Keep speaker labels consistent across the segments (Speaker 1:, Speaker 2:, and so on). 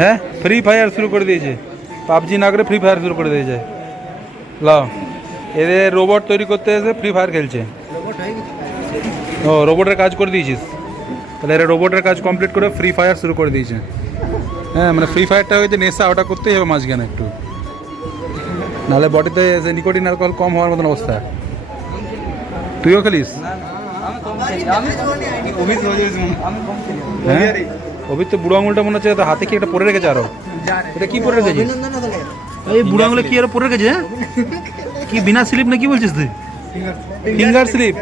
Speaker 1: হ্যাঁ? Free fire শুরু করে দিয়েছে। পাবজি না করে ফ্রি ফায়ার শুরু করে দিয়েছে। লাও। এদের রোবট তৈরি করতে এসে ফ্রি ফায়ার খেলছে। ও রোবটের কাজ করে দিয়েছিস। তাহলে এরা রোবটের কাজ কমপ্লিট করে ফ্রি ফায়ার শুরু করে দিয়েছে। হ্যাঁ মানে ফ্রি ফায়ারটা হয়েছে নেশা ওটা করতেই হবে মাঝখানে একটু। নাহলে বডিতে নিকোটিন অ্যালকোহল কম হওয়ার মতন অবস্থা। তুইও খেলিস? হ্যাঁ? অভির বুড়ো আঙুলটা মনে হচ্ছে হাতে কি একটা পরে রেখেছে আরও? এটা কি পরে রেখেছিস? এই বুড়ো আঙুলে কি আরও পরে রেখেছে? কি, বিনা স্লিপ না কি বলছিস তুই? ফিঙ্গার স্লিপ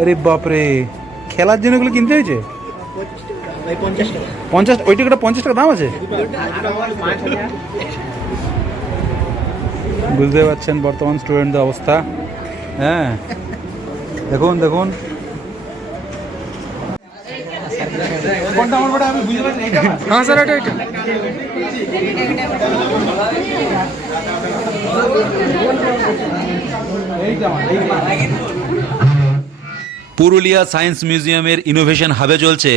Speaker 1: আরে বাপরে, খেলার জন্য এগুলো কিনতে হয়েছে? পঞ্চাশ ওই টিকিটটা পঞ্চাশ টাকা দাম আছে? বুঝতে পারছেন বর্তমান স্টুডেন্টদের অবস্থা। হ্যাঁ। দেখুন দেখুন কোনটা আমার আমি বুঝতে পারছি এইটা না?
Speaker 2: হ্যাঁ স্যার এটা এটা।
Speaker 3: পুরুলিয়া সায়েন্স মিউজিয়ামের ইনোভেশন হাবে চলছে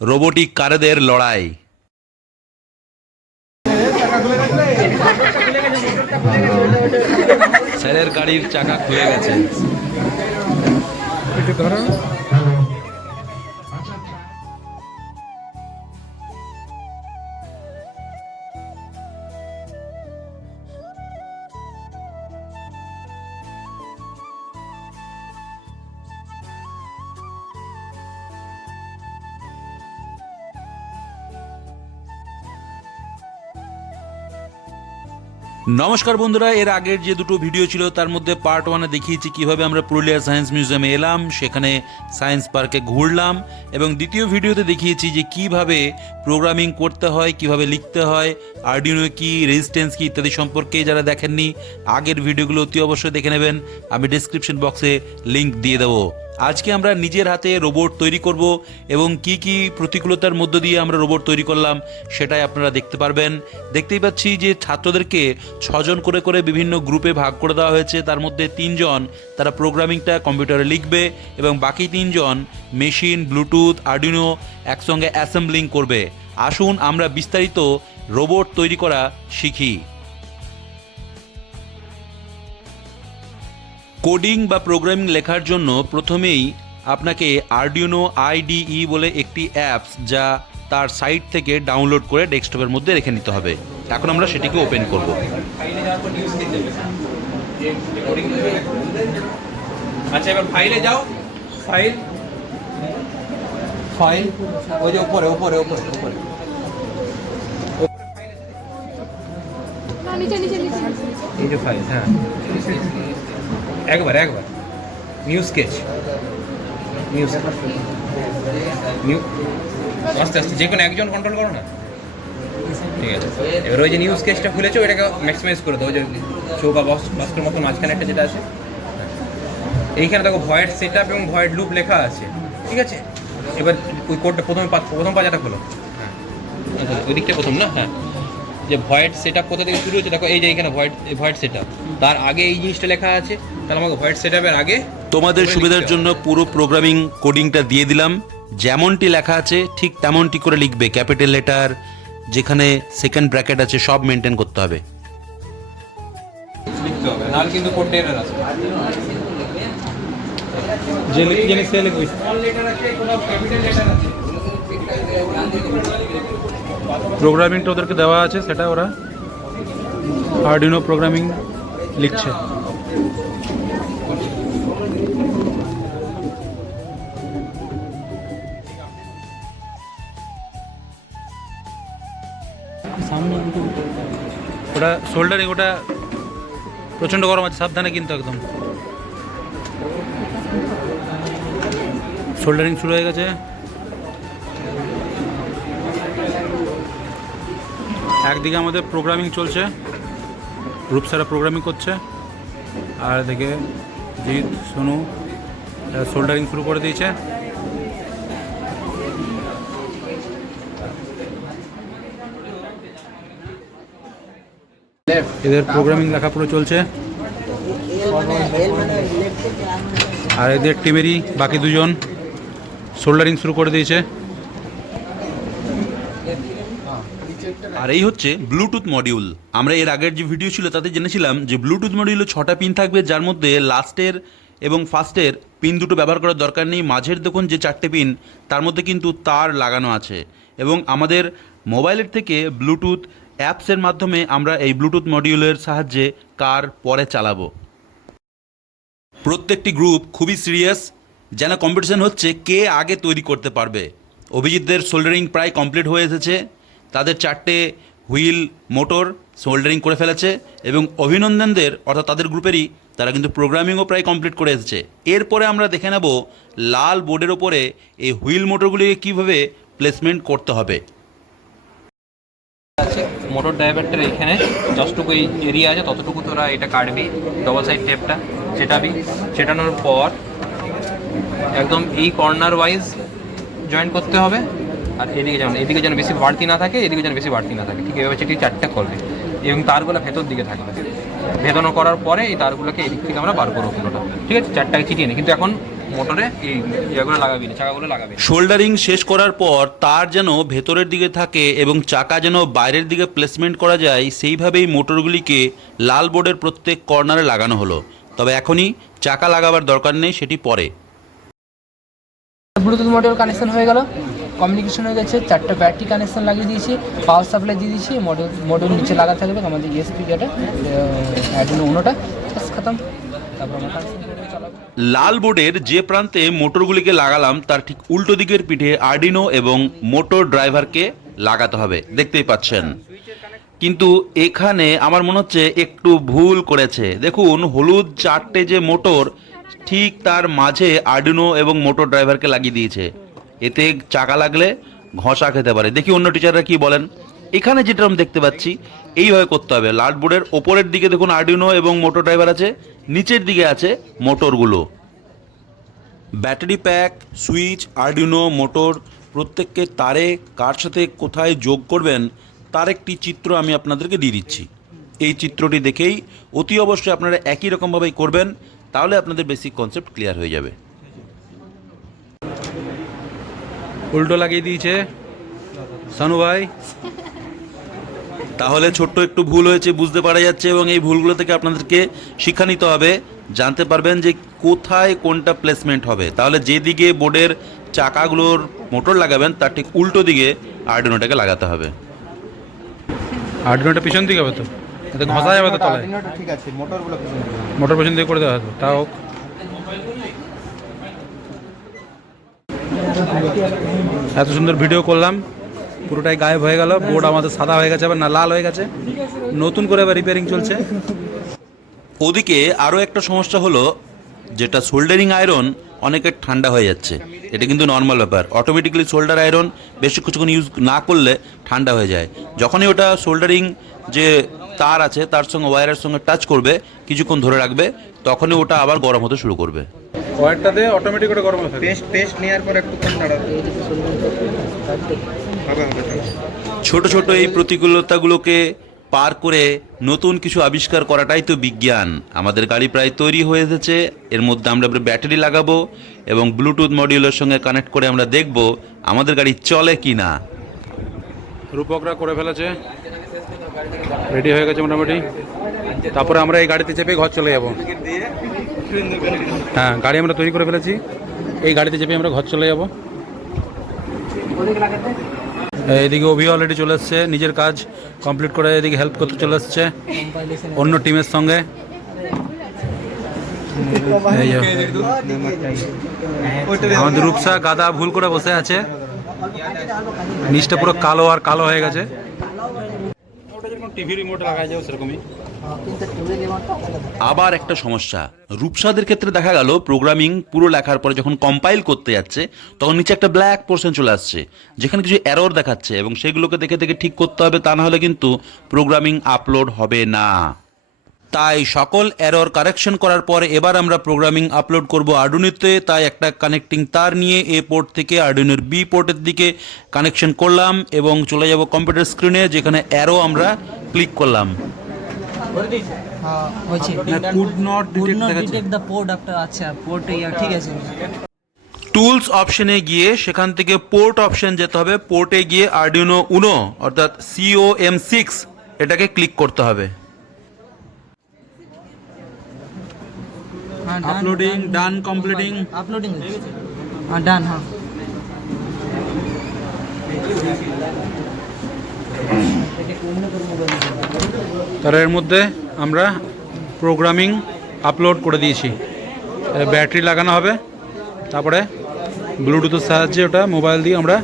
Speaker 3: রোবোটিক কারেদের লড়াই। স্যারের গাড়ির চাকা খুলে গেছে।
Speaker 2: ধরো।
Speaker 3: নমস্কার বন্ধুরা, এর আগের যে দুটো ভিডিও ছিল, তার মধ্যে পার্ট ওয়ানে দেখিয়েছি কীভাবে আমরা পুরুলিয়া সায়েন্স মিউজিয়ামে এলাম, সেখানে সায়েন্স পার্কে ঘুরলাম, এবং দ্বিতীয় ভিডিওতে দেখিয়েছি যে কীভাবে প্রোগ্রামিং করতে হয়, কীভাবে লিখতে হয় আর্ডিনো কি রেজিস্ট্যান্স কি ইত্যাদি সম্পর্কে যারা দেখেননি, আগের ভিডিওগুলো অতি অবশ্যই দেখে নেবেন, আমি ডিসক্রিপশন বক্সে লিংক দিয়ে দেবো। আজকে আমরা নিজের হাতে রোবট তৈরি করব এবং কি কি প্রতিকূলতার মধ্য দিয়ে আমরা রোবট তৈরি করলাম সেটাই আপনারা দেখতে পারবেন। দেখতেই পাচ্ছি যে ছাত্রদেরকে ছজন করে করে বিভিন্ন গ্রুপে ভাগ করে দেওয়া হয়েছে। তার মধ্যে তিনজন তারা প্রোগ্রামিংটা কম্পিউটারে লিখবে এবং বাকি তিনজন মেশিন ব্লুটুথ আর্ডিনো একসঙ্গে অ্যাসেম্বলিং করবে। আসুন আমরা বিস্তারিত রোবট তৈরি করা শিখি। কোডিং বা প্রোগ্রামিং লেখার জন্য প্রথমেই আপনাকে আরডিউনো আইডিই বলে একটি অ্যাপস যা তার সাইট থেকে ডাউনলোড করে ডেস্কটপের মধ্যে রেখে নিতে হবে। এখন আমরা সেটিকে ওপেন করব।
Speaker 4: আচ্ছা এবার ফাইলে যাও। ফাইল ফাইল ওই যে উপরে উপরে উপরে উপরে।
Speaker 5: নিচে নিচে নিচে।
Speaker 4: এই যে ফাইল হ্যাঁ। একবার একবার। নিউ স্কেচ নিউ নিউ আস্তে আস্তে যে কোনো একজন কন্ট্রোল করো না। ঠিক আছে। এবার ওই যে নিউ স্কেচটা খুলেছো ওইটাকে ম্যাক্সিমাইজ করে দেবো যে চৌকা বক্স বাস্কের মতো মাঝখানে একটা যেটা আছে। এইখানে দেখো ভয়েড সেট আপ এবং ভয়েড লুপ লেখা আছে। ঠিক আছে? এবার ওই কোডটা প্রথমে প্রথম পাজাটা খোলো। হ্যাঁ। আচ্ছা, ওই দিকটা প্রথম না? হ্যাঁ। যে ভয়েড সেট আপ কোথা থেকে শুরু হচ্ছে? দেখো এই যে এখানে ভয়েড ভয়েড সেট আপ তার আগে এই জিনিসটা লেখা আছে। তাহলে আমাকে ভয়েড সেট আপের আগে
Speaker 3: তোমাদের সুবিধার জন্য পুরো প্রোগ্রামিং কোডিংটা দিয়ে দিলাম। যেমনটি লেখা আছে ঠিক তেমনটি করে লিখবে। ক্যাপিটাল লেটার যেখানে সেকেন্ড ব্র্যাকেট আছে সব মেনটেন করতে হবে।
Speaker 4: হবে। লিখতে হবে। নাহলে কিন্তু কোড এরর আছে
Speaker 1: যে লিখি জানিস সে লিখবি।
Speaker 4: স্মল লেটার আছে কোনো ক্যাপিটাল লেটার আছে।
Speaker 1: প্রোগ্রামিংটা ওদেরকে দেওয়া আছে সেটা ওরা আর্ডিনো প্রোগ্রামিং লিখছে। ওটা শোল্ডারিং ওটা প্রচণ্ড গরম আছে, সাবধানে কিন্তু একদম। শোল্ডারিং শুরু হয়ে গেছে। একদিকে আমাদের প্রোগ্রামিং চলছে গ্রুপ সারা প্রোগ্রামিং করছে, আর এদিকে জিৎ, সোনু সোল্ডারিং শুরু করে দিয়েছে। এদের প্রোগ্রামিং লেখা পুরো চলছে। আর এদের টিমেরই বাকি দুজন সোল্ডারিং শুরু করে দিয়েছে।
Speaker 3: আর এই হচ্ছে ব্লুটুথ মডিউল আমরা এর আগের যে ভিডিও ছিল, তাতে জেনেছিলাম যে ব্লুটুথ মডিউলে ছটা পিন থাকবে, যার মধ্যে লাস্টের এবং ফার্স্টের পিন দুটো ব্যবহার করার দরকার নেই। মাঝের দেখুন যে চারটে পিন তার মধ্যে কিন্তু তার লাগানো আছে। এবং আমাদের মোবাইলের থেকে ব্লুটুথ অ্যাপসের মাধ্যমে আমরা এই ব্লুটুথ মডিউলের সাহায্যে কার পরে চালাবো। প্রত্যেকটি গ্রুপ খুবই সিরিয়াস, যেন কম্পিটিশন হচ্ছে কে আগে তৈরি করতে পারবে। অভিজিৎদের সোল্ডারিং প্রায় কমপ্লিট হয়ে এসেছে। তাদের চারটে হুইল মোটর সোল্ডারিং করে ফেলেছে এবং অভিনন্দনদের, অর্থাৎ তাদের গ্রুপেরই, তারা কিন্তু প্রোগ্রামিংও প্রায় কমপ্লিট করে এসেছে। এরপরে আমরা দেখে নেব লাল বোর্ডের ওপরে এই হুইল মোটরগুলিকে কীভাবে প্লেসমেন্ট করতে হবে।
Speaker 4: মোটর ড্রাইভারটার এখানে যতটুকু এই এরিয়া আছে, ততটুকু তোরা এটা কাটবি ডবল সাইড টেপটা চেটাবি। চেটানোর পর একদম এই কর্নার ওয়াইজ জয়েন করতে হবে। আর এদিকে যেন এদিকে যেন বেশি বাড়তি না থাকে, এদিকে যেন বেশি বাড়তি না থাকে। ঠিক এভাবে চেটি চারটা করবে। এবং তারগুলো ভেতর দিকে থাকবে। ভেদনো করার পরে এই তারগুলোকে এদিক থেকে আমরা বার করব পুরোটা। ঠিক আছে? চারটাকে চিটিয়ে নিই কিন্তু এখন মোটরে এই ইয়েগুলো লাগাবি না চাকাগুলো লাগাবি।
Speaker 3: শোল্ডারিং শেষ করার পর তার যেন ভেতরের দিকে থাকে এবং চাকা যেন বাইরের দিকে প্লেসমেন্ট করা যায় সেইভাবেই মোটরগুলিকে লাল বোর্ডের প্রত্যেক কর্নারে লাগানো হলো। তবে এখনই চাকা লাগাবার দরকার নেই সেটি পরে।
Speaker 2: ব্লুটুথ মডিউল কানেকশন হয়ে গেল। কমিউনিকেশন হয়ে গেছে চারটে ব্যাটারি কানেকশন লাগিয়ে দিয়েছি পাওয়ার সাপ্লাই দিয়ে দিয়েছি মডিউল মডিউল নিচে লাগা থাকবে। আমাদের ইএসপি যেটা অ্যাডিনো উনোটা খতম। তারপর আমরা
Speaker 3: লাল বোর্ডের যে প্রান্তে মোটরগুলিকে লাগালাম, তার ঠিক উল্টো দিকের পিঠে আর্ডিনো এবং মোটর ড্রাইভারকে লাগাতে হবে। দেখতেই পাচ্ছেন। কিন্তু এখানে আমার মনে হচ্ছে একটু ভুল করেছে। দেখুন, হলুদ চারটে যে মোটর, ঠিক তার মাঝে আর্ডিনো এবং মোটর ড্রাইভারকে লাগিয়ে দিয়েছে। এতে চাকা লাগলে ঘষা খেতে পারে। দেখি অন্য টিচাররা কি বলেন। এখানে যেটা আমি দেখতে পাচ্ছি, এইভাবে করতে হবে। লাল বোর্ডের ওপরের দিকে দেখুন আর্ডিনো এবং মোটর ড্রাইভার আছে, নিচের দিকে আছে মোটরগুলো। Battery pack switch Arduino motor প্রত্যেককে তারে কার সাথে কোথায় যোগ করবেন, তার একটি চিত্র আমি আপনাদেরকে দিয়ে দিচ্ছি। এই চিত্রটি দেখেই অতি অবশ্যই আপনারা একই রকমভাবেই করবেন, তাহলে আপনাদের বেসিক কনসেপ্ট ক্লিয়ার হয়ে যাবে।
Speaker 1: উল্টো লাগিয়ে দিয়েছে। সানু ভাই
Speaker 3: তাহলে ছোট্ট একটু ভুল হয়েছে বুঝতে পারা যাচ্ছে এবং এই ভুলগুলো থেকে আপনাদেরকে শিক্ষা নিতে হবে। জানতে পারবেন যে কোথায় কোনটা প্লেসমেন্ট হবে। তাহলে যেদিকে বোর্ডের চাকাগুলোর মোটর লাগাবেন তার ঠিক উল্টো দিকে আর্ডিনোটাকে লাগাতে হবে।
Speaker 1: আর্ডিনোটা পিছন দিকে হবে তো? এতে ঘষা যাবে তো তলায়।
Speaker 6: ঠিক আছে মোটরগুলো পিছন দিকে।
Speaker 1: মোটর পিছন দিকে করে দেওয়া হবে তাও হোক। এত সুন্দর ভিডিও করলাম। পুরোটাই গায়েব হয়ে গেল বোর্ড আমাদের সাদা হয়ে গেছে আবার না লাল হয়ে গেছে। নতুন করে আবার রিপেয়ারিং চলছে।
Speaker 3: ওদিকে আরও একটা সমস্যা হলো যেটা সোল্ডারিং আয়রন অনেকের ঠান্ডা হয়ে যাচ্ছে। এটা কিন্তু নর্মাল ব্যাপার। অটোমেটিক্যালি সোল্ডার আয়রন বেশ কিছুক্ষণ ইউজ না করলে ঠান্ডা হয়ে যায়। যখনই ওটা সোল্ডারিং যে তার আছে তার সঙ্গে ওয়্যারের সঙ্গে টাচ করবে কিছুক্ষণ ধরে রাখবে তখনই ওটা আবার গরম হতে শুরু করবে।
Speaker 1: ওয়ারটাতে অটোমেটিক করে গরম থাকে।
Speaker 6: পেস্ট পেস্ট নেওয়ার পর একটু
Speaker 3: ছোট ছোট এই প্রতিকূলতাগুলোকে পার করে নতুন কিছু আবিষ্কার করাটাই তো বিজ্ঞান। আমাদের গাড়ি প্রায় তৈরি হয়ে এসেছে। এর মধ্যে আমরা ব্যাটারি লাগাবো এবং ব্লুটুথ মডিউলের সঙ্গে কানেক্ট করে আমরা দেখব আমাদের গাড়ি চলে কি না
Speaker 1: রূপকরা করে ফেলেছে। রেডি হয়ে গেছে মোটামুটি। তারপরে আমরা এই গাড়িতে চেপে ঘর চলে যাব। হ্যাঁ গাড়ি আমরা তৈরি করে ফেলেছি। এই গাড়িতে চেপে আমরা ঘর চলে যাব। এইদিকে অভি অলরেডি চলে এসছে নিজের কাজ কমপ্লিট করে এদিকে হেল্প করতে চলে এসছে অন্য টিমের সঙ্গে। আমাদের রূপসা গাদা ভুল করে বসে আছে। নিচটা পুরো কালো আর কালো হয়ে গেছে। টিভি রিমোট লাগাই যাও, সেরকমই।
Speaker 3: আবার একটা সমস্যা। রূপসাদের ক্ষেত্রে দেখা গেল প্রোগ্রামিং পুরো লেখার পরে যখন কম্পাইল করতে যাচ্ছে, তখন নিচে একটা ব্ল্যাক পোর্শন চলে আসছে, যেখানে কিছু এরর দেখাচ্ছে এবং সেগুলোকে দেখে দেখে ঠিক করতে হবে, তা না হলে কিন্তু প্রোগ্রামিং আপলোড হবে না। তাই সকল এরর কারেকশন করার পর এবার আমরা প্রোগ্রামিং আপলোড করব আর্ডুনিতে তাই একটা কানেক্টিং তার নিয়ে এ পোর্ট থেকে আর্ডুনের বি পোর্টের দিকে কানেকশন করলাম এবং চলে যাব কম্পিউটার স্ক্রিনে যেখানে অ্যারো আমরা ক্লিক করলাম। টুলস অপশনে গিয়ে সেখান থেকে পোর্ট অপশন যেতে হবে। পোর্টে গিয়ে আর্ডিনো উনো অর্থাৎ সিও এম সিক্স এটাকে ক্লিক করতে হবে। Uploading done completing
Speaker 2: uploading done হ্যাঁ।
Speaker 1: তার এর মধ্যে আমরা প্রোগ্রামিং আপলোড করে দিয়েছি। ব্যাটারি লাগানো হবে। তারপরে ব্লুটুথের সাহায্যে ওটা মোবাইল দিয়ে আমরা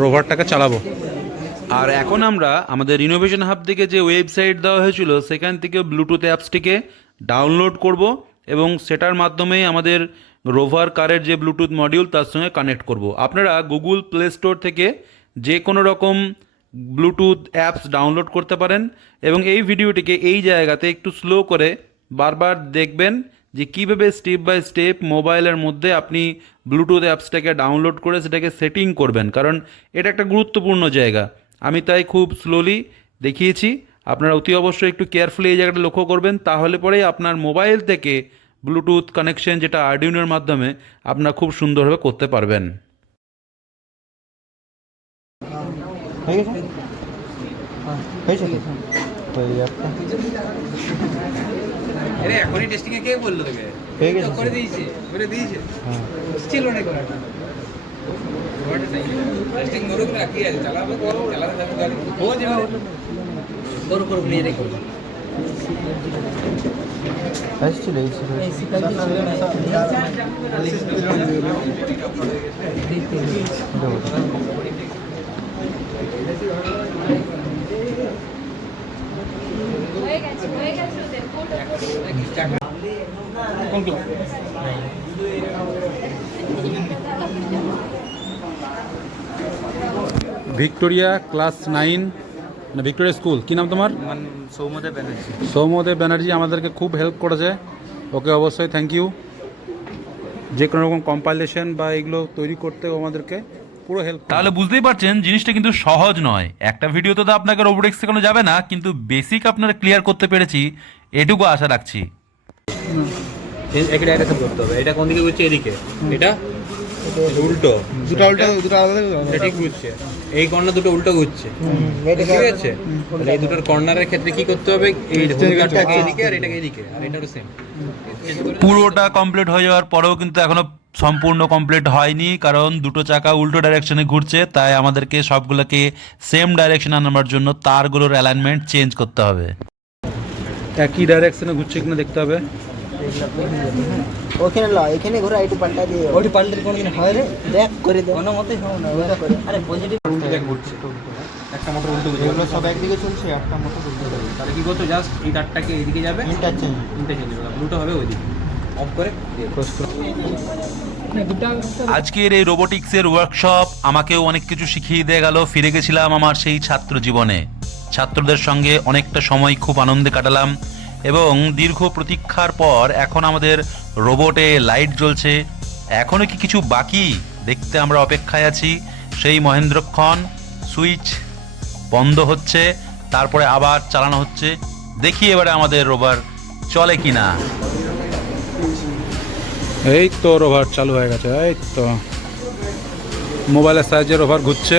Speaker 1: রোভারটাকে চালাবো।
Speaker 3: আর এখন আমরা আমাদের ইনোভেশন হাব থেকে যে ওয়েবসাইট দেওয়া হয়েছিল, সেখান থেকে ব্লুটুথ অ্যাপসটিকে ডাউনলোড করব এবং সেটার মাধ্যমেই আমাদের রোভার কারের যে ব্লুটুথ মডিউল তার সঙ্গে কানেক্ট করব। আপনারা গুগল প্লে স্টোর থেকে যে কোনো রকম ব্লুটুথ অ্যাপস ডাউনলোড করতে পারেন এবং এই ভিডিওটিকে এই জায়গাতে একটু স্লো করে বারবার দেখবেন যে কীভাবে স্টেপ বাই স্টেপ মোবাইলের মধ্যে আপনি ব্লুটুথ অ্যাপসটাকে ডাউনলোড করে সেটাকে সেটিং করবেন। কারণ এটা একটা গুরুত্বপূর্ণ জায়গা। আমি তাই খুব স্লোলি দেখিয়েছি। আপনারা অতি অবশ্যই একটু কেয়ারফুলি এই জায়গাটা লক্ষ্য করবেন। তাহলে পরেই আপনার মোবাইল থেকে ব্লুটুথ কানেকশন যেটা আর্ডিনোর মাধ্যমে, আপনারা খুব সুন্দরভাবে করতে পারবেন।
Speaker 7: হয়ে গেছে? হয়েছে তো? হয়ে যাচ্ছে
Speaker 4: আরে এখনই টেস্টিং এ কে বলল তোকে?
Speaker 7: হয়ে গেছে
Speaker 2: করে দিয়েছি
Speaker 4: করে দিয়েছে।
Speaker 7: হ্যাঁ।
Speaker 2: ছিল না করাটা
Speaker 4: টেস্টিং করুক না কি আছে। চালাবে করো চালাতে যাবে গাড়ি ও যাবে
Speaker 2: করো করো নিয়ে
Speaker 7: এসেছিল এসেছিল
Speaker 5: হয়ে গেছে হয়ে গেছে ওদের
Speaker 1: কোন ভিক্টোরিয়া ক্লাস নাইন মানে ভিক্টোরিয়া স্কুল। কী নাম তোমার?
Speaker 6: সৌমদেব ব্যানার্জি।
Speaker 1: সৌমদেব ব্যানার্জি আমাদেরকে খুব হেল্প করেছে। ওকে অবশ্যই থ্যাংক ইউ যে কোনো রকম কম্পাইলেশন বা এগুলো তৈরি করতে আমাদেরকে পুরো হেল্প
Speaker 3: তাহলে বুঝতেই পারছেন জিনিসটা কিন্তু সহজ নয়। একটা ভিডিওতে তো আপনাকে রোবোটিক্স শেখানো যাবে না কিন্তু বেসিক আপনারা ক্লিয়ার করতে পেরেছি এটুকু আশা রাখছি।
Speaker 4: একই ডাইরেকশন করতে হবে। এটা কোন দিকে ঘুরছে? এদিকে। এটা? উল্টো।
Speaker 6: দুটো উল্টো দুটো আলাদা
Speaker 4: ঠিক ঘুরছে। এই কর্নার দুটো উল্টো ঘুরছে। ঠিক আছে তাহলে এই দুটোর কর্নারের ক্ষেত্রে কি করতে হবে? এই এদিকে আর এটাকে এদিকে। আর এটারও সেম
Speaker 3: পুরোটা কমপ্লিট হয়ে যাওয়ার পরেও কিন্তু এখনও সম্পূর্ণ কমপ্লিট হয়নি কারণ দুটো চাকা উল্টো ডাইরেকশনে ঘুরছে তাই আমাদেরকে সবগুলোকে সেম ডাইরেকশন আনার জন্য তারগুলোর অ্যালাইনমেন্ট চেঞ্জ করতে হবে।
Speaker 1: একই ডাইরেকশনে ঘুরছে কিনা দেখতে হবে।
Speaker 7: ওখানে ল এখানে ঘোরা একটু পাল্টা দিয়ে ওটি পাল্টে কোনদিন হয় রে দেখ করে দে কোনো মতেই হবে না ওটা করে। আরে পজিটিভ
Speaker 4: ঘুরছে। একটা মোটর উল্টো ঘুরছে
Speaker 7: এগুলো সব একদিকে চলছে একটা মতো ঘুরতে যাবে
Speaker 4: তাহলে কি করতো জাস্ট এই তারটাকে এদিকে যাবে
Speaker 7: ইন্টারচেঞ্জ
Speaker 4: তিনটে চেঞ্জ হবে ব্লুটো হবে ওইদিকে। অফ করে
Speaker 3: আজকের এই রোবোটিক্সের ওয়ার্কশপ আমাকেও অনেক কিছু শিখিয়ে দিয়ে গেল ফিরে গেছিলাম আমার সেই ছাত্র জীবনে। ছাত্রদের সঙ্গে অনেকটা সময় খুব আনন্দে কাটালাম এবং দীর্ঘ প্রতীক্ষার পর এখন আমাদের রোবটে লাইট জ্বলছে। এখনও কি কিছু বাকি? দেখতে আমরা অপেক্ষায় আছি। সেই মহেন্দ্রক্ষণ সুইচ বন্ধ হচ্ছে তারপরে আবার চালানো হচ্ছে। দেখি এবারে আমাদের রোবার চলে কি না
Speaker 1: এই তো রোভার চালু হয়ে গেছে, এই তো। মোবাইলের সাহায্যে রোভার ঘুরছে।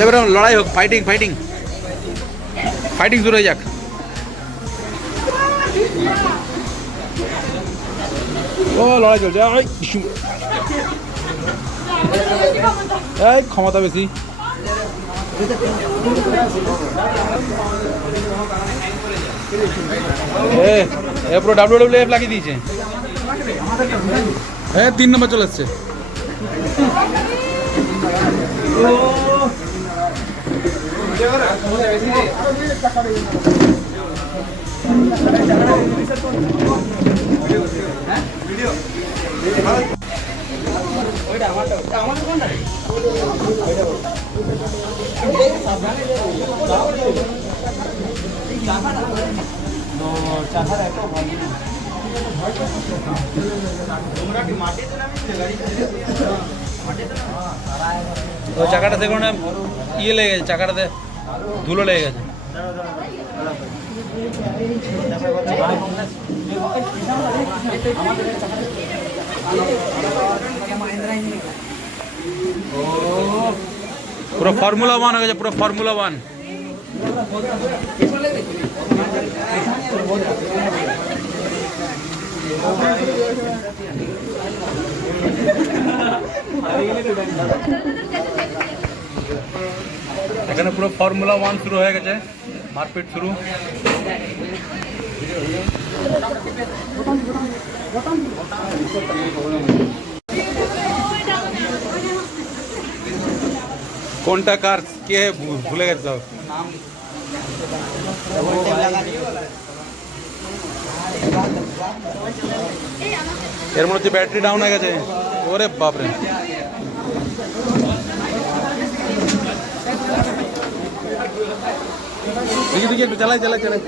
Speaker 1: এবারে লড়াই হোক ফাইটিং ফাইটিং ফাইটিং শুরু হয়ে যাক। ও, লড়াই চলছে ক্ষমতা বেশি। এ পুরো ডাব্লিউ ডাব্লিউ এফ লাগিয়ে দিয়েছে। হ্যাঁ তিন নম্বর চলে এসছে। ও চাকাটা দেখো না ইয়ে লেগে গেছে চাকাটাতে ধুলো লেগে গেছে পুরো ফর্মুলা ওয়ান হয়ে গেছে পুরো ফর্মুলা ওয়ান এখানে পুরো ফর্মুলা ওয়ান শুরু হয়ে গেছে। মারপিট শুরু। কোনটা কার কে ভুলে গেছে সব? এর মধ্যে ব্যাটারি ডাউন হয়ে গেছে। ওরে বাপরে। দেখি একটু চালাই চালাই চালাই।